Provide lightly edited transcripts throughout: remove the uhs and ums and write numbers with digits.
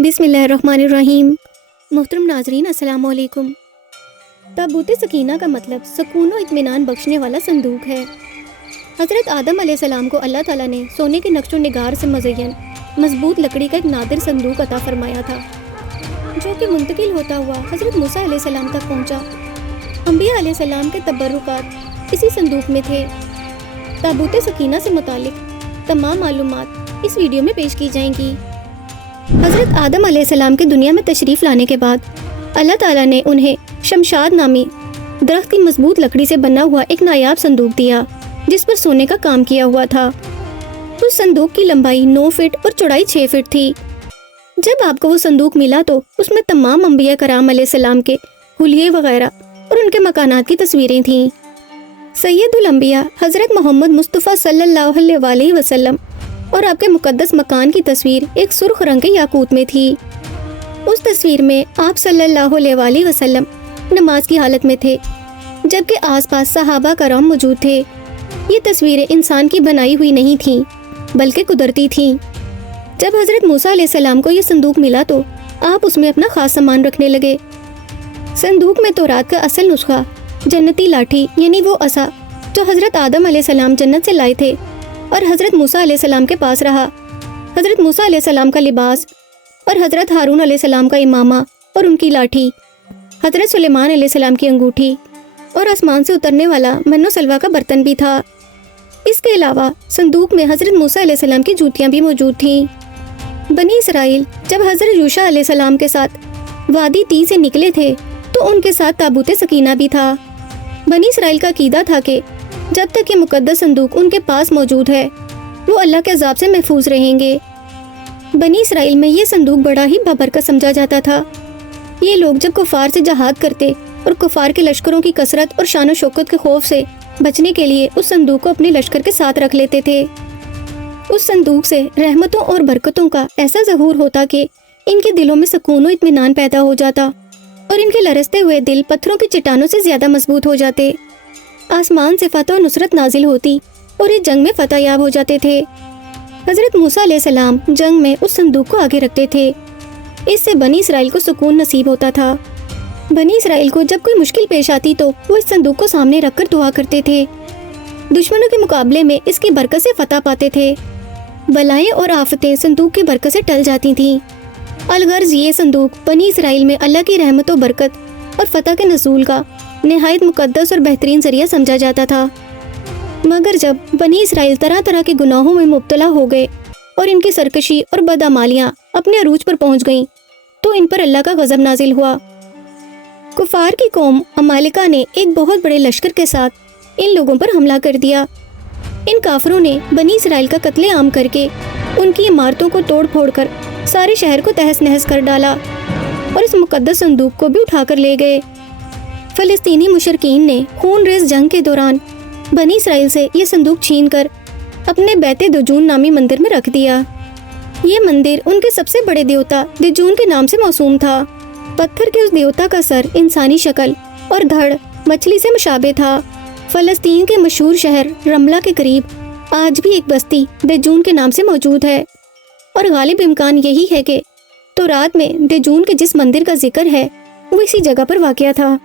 बिस्मिल्लाहिर्रहमानिर्रहीम। मोहतरम नाजरीन, अस्सलाम वालेकुम। ताबूत सकीना का मतलब सुकून और इत्मीनान बख्शने वाला संदूक है। हज़रत आदम अलैहिस्सलाम को अल्लाह ताला ने सोने के नक्शो निगार से मुज़य्यन मजबूत लकड़ी का एक नादिर संदूक अता फरमाया था, जो कि मुंतकिल होता हुआ हज़रत मूसा अलैहिस्सलाम तक पहुँचा। अंबिया अलैहिस्सलाम के तबर्रुकात इसी संदूक में थे। ताबूत सकीना से मुतालिक तमाम मालूमात इस वीडियो में पेश की जाएंगी। हज़रत आदम अलैहिस्सलाम के दुनिया में तशरीफ़ लाने के बाद अल्लाह ताला ने उन्हें शमशाद नामी दरख्त की मजबूत लकड़ी से बना हुआ एक नायाब संदूक दिया, जिस पर सोने का काम किया हुआ था। उस संदूक की लंबाई 9 फीट और चौड़ाई 6 फीट थी। जब आपको वो संदूक मिला तो उसमें तमाम अंबिया कराम अलैहिस्सलाम के हुलिये वगैरह और उनके मकानात की तस्वीरें थीं। सैयदुल अंबिया हज़रत मोहम्मद मुस्तफ़ा सल्लल्लाहु अलैहि वसल्लम और आपके मुकद्दस मकान की तस्वीर एक सुर्ख रंग के याकूत में थी। उस तस्वीर में आप सल्लल्लाहु अलैहि वसल्लम नमाज की हालत में थे, जबकि आसपास सहाबा कराम मौजूद थे। ये तस्वीरें इंसान की बनाई हुई नहीं थीं, बल्कि कुदरती थीं। जब हज़रत मूसा अलैहिस्सलाम को ये संदूक मिला तो आप उसमें अपना खास सामान रखने लगे। संदूक में तौरात का असल नुस्खा जन्नती लाठी यानी वो असा जो हज़रत आदम अलैहिस्सलाम जन्नत से लाए थे और हज़रत मूसा अलैहिस्सलाम के पास रहा, हज़रत मूसा अलैहिस्सलाम का लिबास और हज़रत हारून अलैहिस्सलाम का इमामा और उनकी लाठी, हज़रत सुलेमान अलैहिस्सलाम की अंगूठी और आसमान से उतरने वाला मन्नो सलवा का बर्तन भी था। इसके अलावा संदूक में हज़रत मूसा अलैहिस्सलाम की जूतियाँ भी मौजूद थीं। बनी इसराइल जब हज़रत यूशा अलैहिस्सलाम के साथ वादी ती से निकले थे तो उनके साथ ताबूत सकीना भी था। बनी इसराइल का अकीदा था कि जब तक ये मुकद्दस संदूक उनके पास मौजूद है वो अल्लाह के अज़ाब से महफूज रहेंगे। बनी इसराइल में ये संदूक बड़ा ही बाबरकत समझा जाता था। ये लोग जब कुफार से जहाद करते और कुफार के लश्करों की कसरत और शान शौकत के खौफ से बचने के लिए उस संदूक को अपने लश्कर के साथ रख लेते थे। उस संदूक से रहमतों और बरकतों का ऐसा ज़हूर होता कि इनके दिलों में सुकून और इत्मीनान पैदा हो जाता और इनके लरसते हुए दिल पत्थरों की चट्टानों से ज़्यादा मजबूत हो जाते। आसमान से फतह और नुसरत नाजिल होती और ये जंग में फतह याब हो जाते थे। हज़रत मूसा अलैहिस्सलाम जंग में उस संदूक को आगे रखते थे। इससे बनी इसराइल को सुकून नसीब होता था। बनी इसराइल को जब कोई मुश्किल पेश आती तो वो इस संदूक को सामने रखकर दुआ करते थे। दुश्मनों के मुकाबले में इसकी बरकत से फतह पाते थे। बलाएं और आफतें संदूक की बरकत से टल जाती थीं। अलगर्ज ये संदूक बनी इसराइल में अल्लाह की रहमत और बरकत और फतह के नज़ूल का निहायत मुकद्दस और बेहतरीन जरिया समझा जाता था। मगर जब बनी इसराइल तरह तरह के गुनाहों में मुब्तला हो गए और इनकी सरकशी और बदअमालियाँ अपने अरूज पर पहुँच गईं, तो इन पर अल्लाह का गज़ब नाजिल हुआ। कुफार की कौम अमालिका ने एक बहुत बड़े लश्कर के साथ इन लोगों पर हमला कर दिया। इन काफरों ने बनी इसराइल का कत्ले आम करके उनकी इमारतों को तोड़ फोड़ कर सारे शहर को तहस नहस कर डाला और इस मुकद्दस संदूक को भी उठाकर ले गए। फ़लस्तीनी मुशरकीन ने खून रेज़ जंग के दौरान बनी इसराइल से ये संदूक छीनकर अपने बैते दजून नामी मंदिर में रख दिया। ये मंदिर उनके सबसे बड़े देवता दजून के नाम से मौसूम था। पत्थर के उस देवता का सर इंसानी शक्ल और धड़ मछली से मुशाबे था। फ़लस्तीन के मशहूर शहर रमला के करीब आज भी एक बस्ती दजून के नाम से मौजूद है और गालिब इम्कान यही है कि तौरात में दजून के जिस मंदिर का जिक्र है वो इसी जगह पर वाक़या था।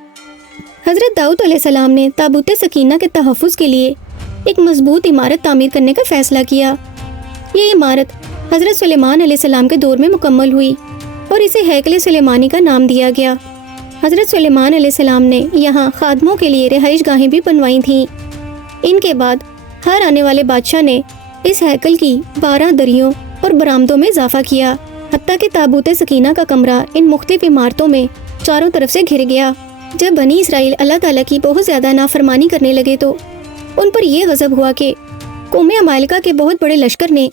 हज़रत दाऊद अलैहिस्सलाम ने ताबूत सकीना के तहफ़्फ़ुज़ के लिए एक मजबूत इमारत तामीर करने का फ़ैसला किया। ये इमारत हज़रत सुलेमान अलैहिस्सलाम के दौर में मुकम्मल हुई और इसे हैकल सुलेमानी का नाम दिया गया। हज़रत सुलेमान अलैहिस्सलाम ने यहाँ खादमों के लिए रिहाइश गाहें भी बनवाई थीं। इनके बाद हर आने वाले बादशाह ने इस हैकल की 12 दरियों और बरामदों में इजाफा किया, हत्ता कि ताबूत सकीना का कमरा इन मुख्तलिफ इमारतों में चारों तरफ से घिर गया। जब बनी इसराइल अल्लाह ताला की बहुत ज़्यादा नाफरमानी करने लगे तो उन पर यह गज़ब हुआ कि कौम अमालिका के बहुत बड़े लश्कर ने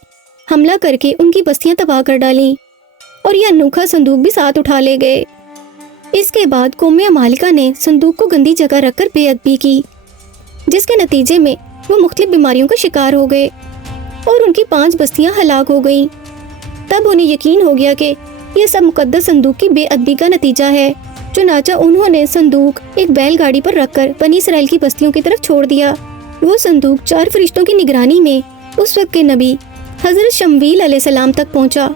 हमला करके उनकी बस्तियां तबाह कर डालीं और यह अनोखा संदूक भी साथ उठा ले गए। इसके बाद कौम अमालिका ने संदूक को गंदी जगह रखकर बेअदबी की, जिसके नतीजे में वो मुख्तलिफ बीमारियों का शिकार हो गए और उनकी 5 बस्तियां हलाक हो गईं। तब उन्हें यकीन हो गया कि यह सब मुकद्दस संदूक की बेअदबी का नतीजा है। चुनाचा उन्होंने संदूक एक बैलगाड़ी पर रखकर बनी इसराइल की बस्तियों की तरफ छोड़ दिया। वो संदूक 4 फरिश्तों की निगरानी में उस वक्त के नबी हज़रत शमवील अलैहिस्सलाम तक पहुंचा।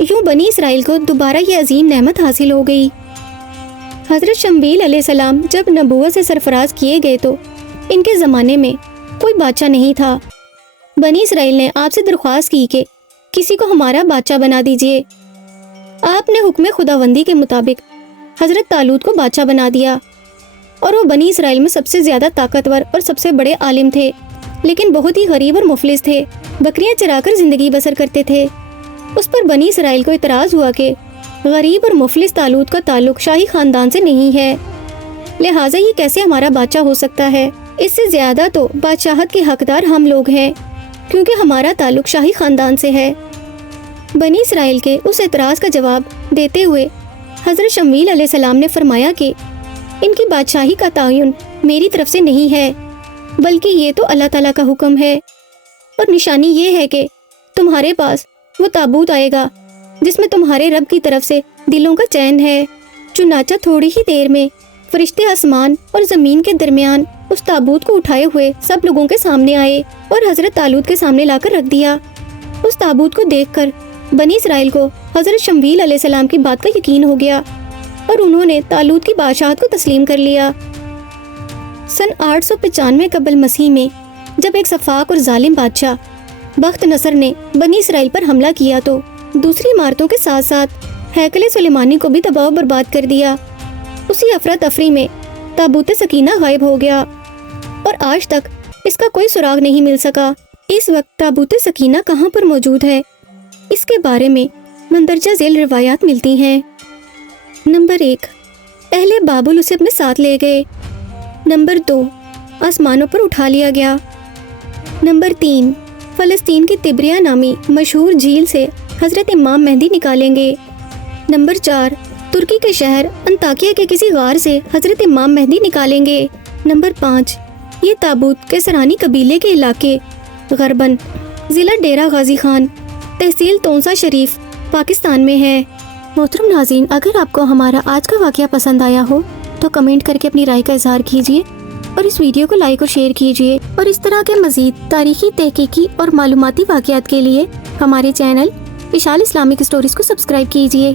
یوں بنی اسرائیل کو دوبارہ یہ عظیم نعمت حاصل ہو گئی۔ حضرت شمویل علیہ السلام جب نبوت سے سرفراز کیے گئے تو ان کے زمانے میں کوئی بادشاہ نہیں تھا۔ بنی اسرائیل نے آپ سے درخواست کی کہ کسی کو ہمارا بادشاہ بنا دیجئے۔ آپ نے حکم خداوندی کے مطابق حضرت طالوت کو بادشاہ بنا دیا، اور وہ بنی اسرائیل میں سب سے زیادہ طاقتور اور سب سے بڑے عالم تھے، لیکن بہت ہی غریب اور مفلس تھے، بکریاں چرا کر زندگی بسر کرتے تھے۔ اس پر بنی اسرائیل کو اعتراض ہوا کہ غریب اور مفلس طالوت کا تعلق شاہی خاندان سے نہیں ہے، لہٰذا یہ کیسے ہمارا بادشاہ ہو سکتا ہے؟ اس سے زیادہ تو بادشاہت کے حقدار ہم لوگ ہیں، کیونکہ ہمارا تعلق شاہی خاندان سے ہے۔ بنی اسرائیل کے اس اعتراض کا جواب دیتے ہوئے حضرت شمویل علیہ السلام نے فرمایا کہ ان کی بادشاہی کا تعین میری طرف سے نہیں ہے، بلکہ یہ تو اللہ تعالیٰ کا حکم ہے، اور نشانی یہ ہے کہ تمہارے پاس وہ تابوت آئے گا جس میں تمہارے رب کی طرف سے دلوں کا چین ہے۔ چنانچہ تھوڑی ہی دیر میں فرشتے آسمان اور زمین کے درمیان اس تابوت کو اٹھائے ہوئے سب لوگوں کے سامنے آئے اور حضرت طالوت کے سامنے لا کر رکھ دیا۔ اس تابوت کو دیکھ کر بنی اسرائیل کو حضرت شمویل علیہ السلام کی بات کا یقین ہو گیا، اور انہوں نے طالوت کی بادشاہت کو تسلیم کر لیا۔ سن 895 قبل مسیح میں جب ایک سفاک اور ظالم بادشاہ بخت نصر نے بنی اسرائیل پر حملہ کیا تو دوسری عمارتوں کے ساتھ ساتھ ہیکل سلیمانی کو بھی تباہ و برباد کر دیا۔ اسی افراتفری میں تابوت سکینہ غائب ہو گیا، اور آج تک اس کا کوئی سراغ نہیں مل سکا۔ اس وقت تابوت سکینہ کہاں پر موجود ہے، اس کے بارے میں مندرجہ ذیل روایات ملتی ہیں۔ نمبر 1، اہل بابل اسے اپنے ساتھ لے گئے۔ نمبر 2، آسمانوں پر اٹھا لیا گیا۔ نمبر 3، فلسطین کی تبریہ نامی مشہور جھیل سے حضرت امام مہدی نکالیں گے۔ نمبر 4، ترکی کے شہر انطاکیہ کے کسی غار سے حضرت امام مہدی نکالیں گے۔ نمبر 5، یہ تابوت کیسرانی قبیلے کے علاقے غربن ضلع ڈیرہ غازی خان تحصیل تونسا شریف پاکستان میں ہے۔ محترم ناظرین، اگر آپ کو ہمارا آج کا واقعہ پسند آیا ہو تو کمنٹ کر کے اپنی رائے کا اظہار کیجیے، اور اس ویڈیو کو لائک اور شیئر کیجیے، اور اس طرح کے مزید تاریخی، تحقیقی اور معلوماتی واقعات کے لیے ہمارے چینل وشال اسلامک اسٹوریز کو سبسکرائب کیجیے۔